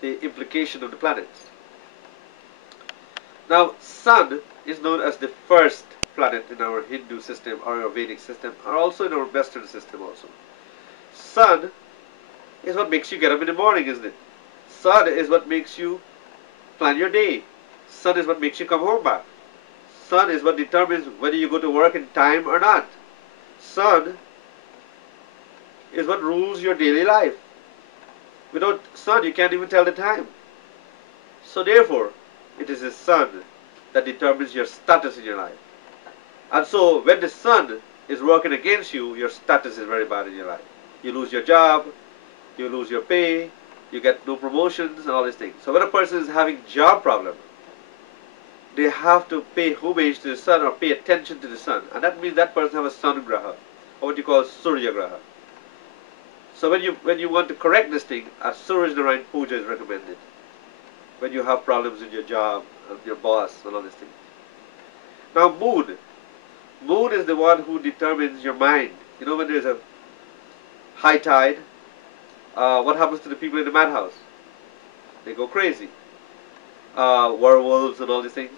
the implication of the planets. Now, Sun is known as the first planet in our Hindu system or our Vedic system, or also in our Western system also. Sun is what makes you get up in the morning, isn't it? Sun is what makes you plan your day. Sun is what makes you come home back. Sun is what determines whether you go to work in time or not. Sun is what rules your daily life. Without sun, you can't even tell the time. So therefore, it is the sun that determines your status in your life. And so when the sun is working against you, your status is very bad in your life. You lose your job, you lose your pay, you get no promotions and all these things. So when a person is having job problem, they have to pay homage to the sun or pay attention to the sun. And that means that person has a sun graha, or what you call Surya graha. So when you want to correct this thing, a Suraj Narayan Puja is recommended. When you have problems in your job and your boss and all these things. Now moon. Moon is the one who determines your mind. You know when there's a high tide, what happens to the people in the madhouse? They go crazy. Werewolves and all these things.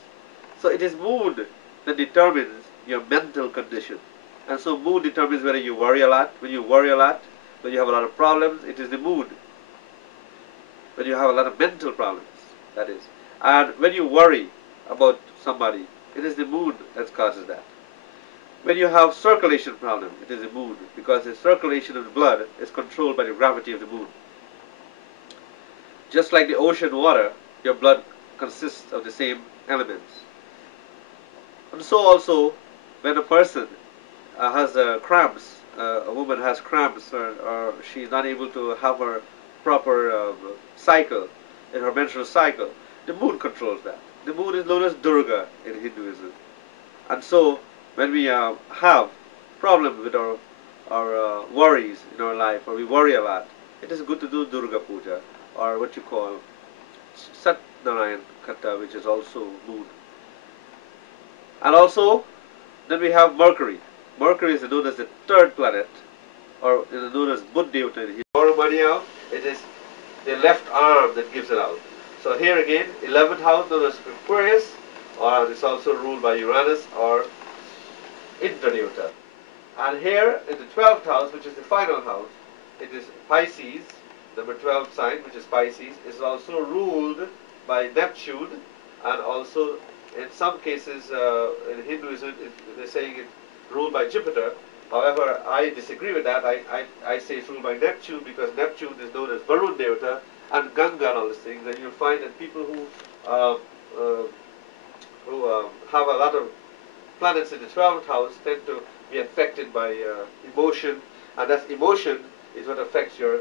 So it is moon that determines your mental condition. And so moon determines whether you worry a lot. When you worry a lot, when you have a lot of problems, it is the moon. When you have a lot of mental problems, that is. And when you worry about somebody, it is the moon that causes that. When you have circulation problem, it is the moon, because the circulation of the blood is controlled by the gravity of the moon. Just like the ocean water, your blood consists of the same elements. And so also, when a person has cramps, a woman has cramps, or she's not able to have her proper cycle, in her menstrual cycle, the moon controls that. The moon is known as Durga in Hinduism. And so, when we have problems with our worries in our life, or we worry a lot, it is good to do Durga Puja, or what you call Sat Narayan Kata, which is also moon. And also, then we have Mercury. Mercury is known as the third planet, or is known as Buddha Devata in Hindu. Borrow money out, it is the left arm that gives it out. So here again, 11th house known as Aquarius, or it's also ruled by Uranus or Indra. And here in the 12th house, which is the final house, it is Pisces, number 12 sign, which is Pisces, is also ruled by Neptune, and also in some cases in Hinduism, they're saying it's ruled by Jupiter. However, I disagree with that. I say it's ruled by Neptune, because Neptune is known as Varun Devata and Ganga and all these things. And you'll find that people who have a lot of planets in the 12th house tend to be affected by emotion, and that emotion is what affects your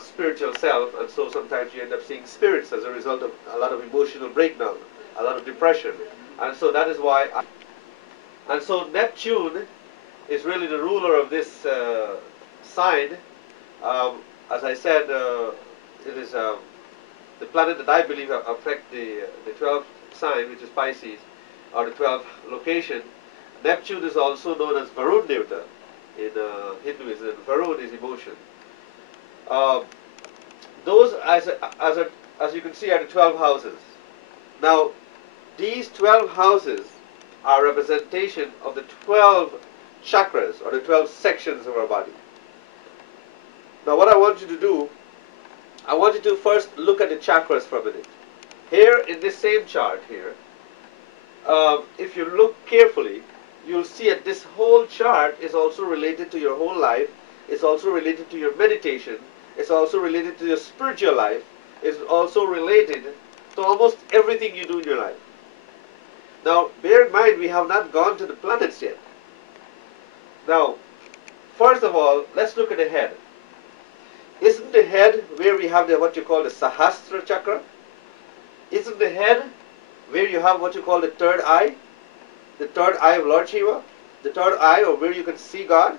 spiritual self, and so sometimes you end up seeing spirits as a result of a lot of emotional breakdown, a lot of depression, and so that is why. And so Neptune is really the ruler of this sign. As I said, it is the planet that I believe affect the 12th sign, which is Pisces, or the 12th location. Neptune is also known as Varun Devata in Hinduism. Varun is emotion. Those, as you can see, are the 12 houses. Now, these 12 houses are representation of the 12 chakras, or the 12 sections of our body. Now, what I want you to do, I want you to first look at the chakras for a minute. Here, in this same chart here, if you look carefully, you'll see that this whole chart is also related to your whole life. It's also related to your meditation. It's also related to your spiritual life. It's also related to almost everything you do in your life. Now, bear in mind, we have not gone to the planets yet. Now, first of all, let's look at the head. Isn't the head where we have what you call the Sahasrara chakra? Isn't the head where you have what you call the third eye? The third eye of Lord Shiva? The third eye, or where you can see God?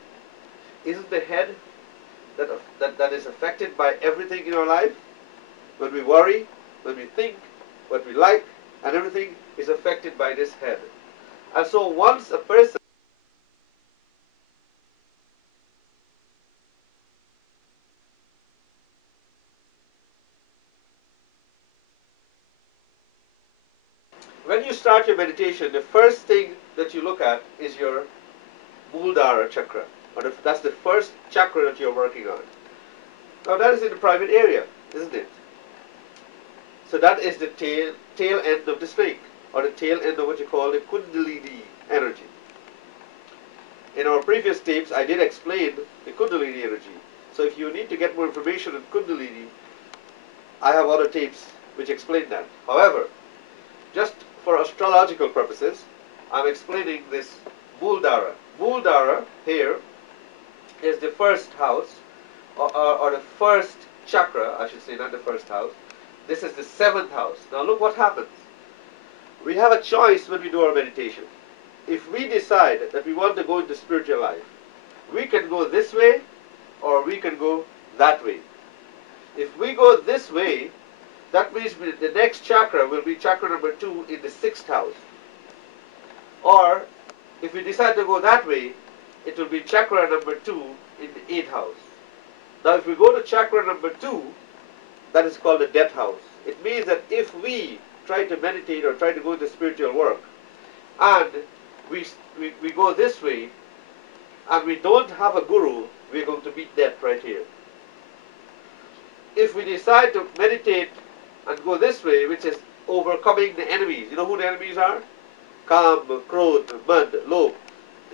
Isn't the head that is affected by everything in our life? When we worry, when we think, what we like, and everything is affected by this head. And so once a person when you start your meditation, the first thing that you look at is your Muladhara chakra. That's the first chakra that you're working on. Now that is in the private area, isn't it? So that is the tail end of the snake, or the tail end of what you call the Kundalini energy. In our previous tapes, I did explain the Kundalini energy. So if you need to get more information on Kundalini, I have other tapes which explain that. However, just for astrological purposes, I'm explaining this Muladhara. Muladhara here is the first house, or the first chakra, I should say, not the first house. This is the seventh house. Now look what happens. We have a choice when we do our meditation. If we decide that we want to go into spiritual life, we can go this way or we can go that way. If we go this way, that means the next chakra will be chakra number 2 in the 6th house. Or if we decide to go that way, it will be chakra number 2 in the 8th house. Now if we go to chakra number 2, that is called the death house. It means that if we try to meditate or try to go into spiritual work, and we go this way, and we don't have a guru, we're going to meet death right here. If we decide to meditate and go this way, which is overcoming the enemies, you know who the enemies are? Kam, Krodh, Mad, Lobh,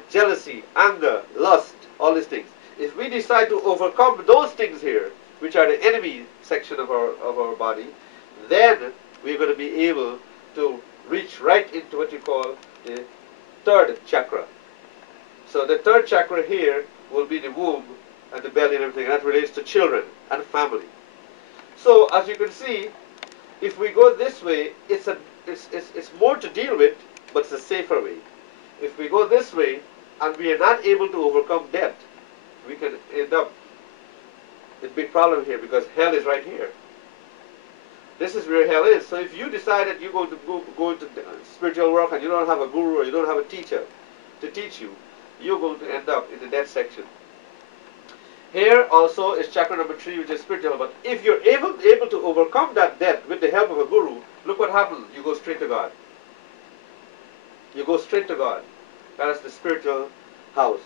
jealousy, anger, lust, all these things. If we decide to overcome those things here, which are the enemy section of our body, then we're going to be able to reach right into what you call the 3rd chakra. So the 3rd chakra here will be the womb and the belly and everything. That relates to children and family. So as you can see, if we go this way, it's more to deal with, but it's a safer way. If we go this way and we are not able to overcome death, we can end up in a big problem here, because hell is right here. This is where hell is. So if you decide that you're going to go into spiritual work and you don't have a guru or you don't have a teacher to teach you, you're going to end up in the death section. Here also is chakra number 3, which is spiritual. But if you're able to overcome that death with the help of a guru, look what happens. You go straight to God. You go straight to God. That is the spiritual house.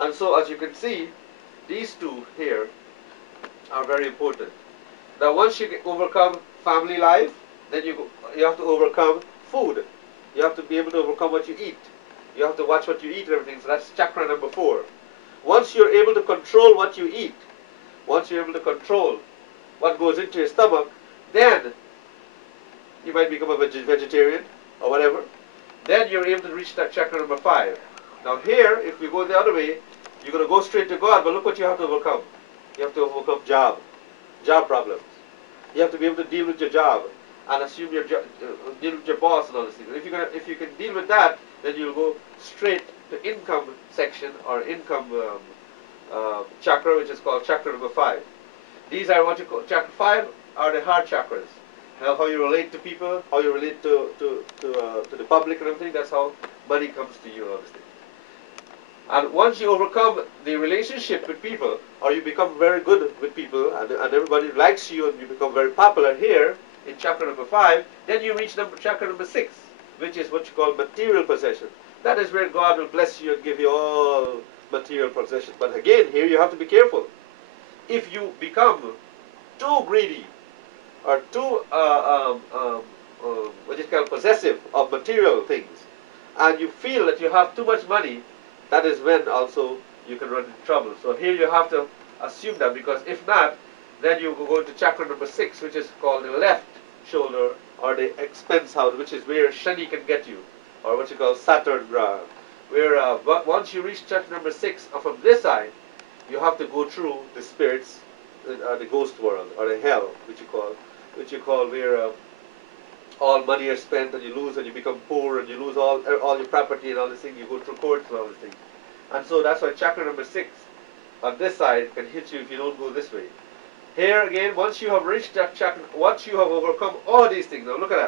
And so as you can see, these two here are very important. Now once you overcome family life, then you have to overcome food. You have to be able to overcome what you eat. You have to watch what you eat and everything. So that's chakra number 4. Once you're able to control what you eat, once you're able to control what goes into your stomach, then you might become a vegetarian or whatever. Then you're able to reach that chakra number 5. Now here, if we go the other way, you're going to go straight to God, but look what you have to overcome. You have to overcome job problems. You have to be able to deal with your job and assume your deal with your boss and all these things. If you can deal with that, then you'll go straight to income section or income chakra, which is called chakra number 5. These are what you call chakra 5 are the heart chakras. How you relate to people, how you relate to the public and everything. That's how money comes to you and all these things. And once you overcome the relationship with people, or you become very good with people, and everybody likes you, and you become very popular here in chakra number 5, then you reach chakra number 6, which is what you call material possession. That is where God will bless you and give you all material possession. But again, here you have to be careful. If you become too greedy or too what is called possessive of material things, and you feel that you have too much money, that is when also you can run into trouble. So here you have to assume that, because if not, then you go into chakra number 6, which is called the left shoulder, or the expense house, which is where Shani can get you, or what you call Saturn Graha. Where once you reach chakra number 6, from this side, you have to go through the spirits, the ghost world, or the hell, which you call where all money is spent, and you lose, and you become poor, and you lose all your property and all these things. You go through courts and all these things. And so that's why chakra number 6 on this side can hit you if you don't go this way. Here again, once you have reached that chakra, once you have overcome all these things, now look at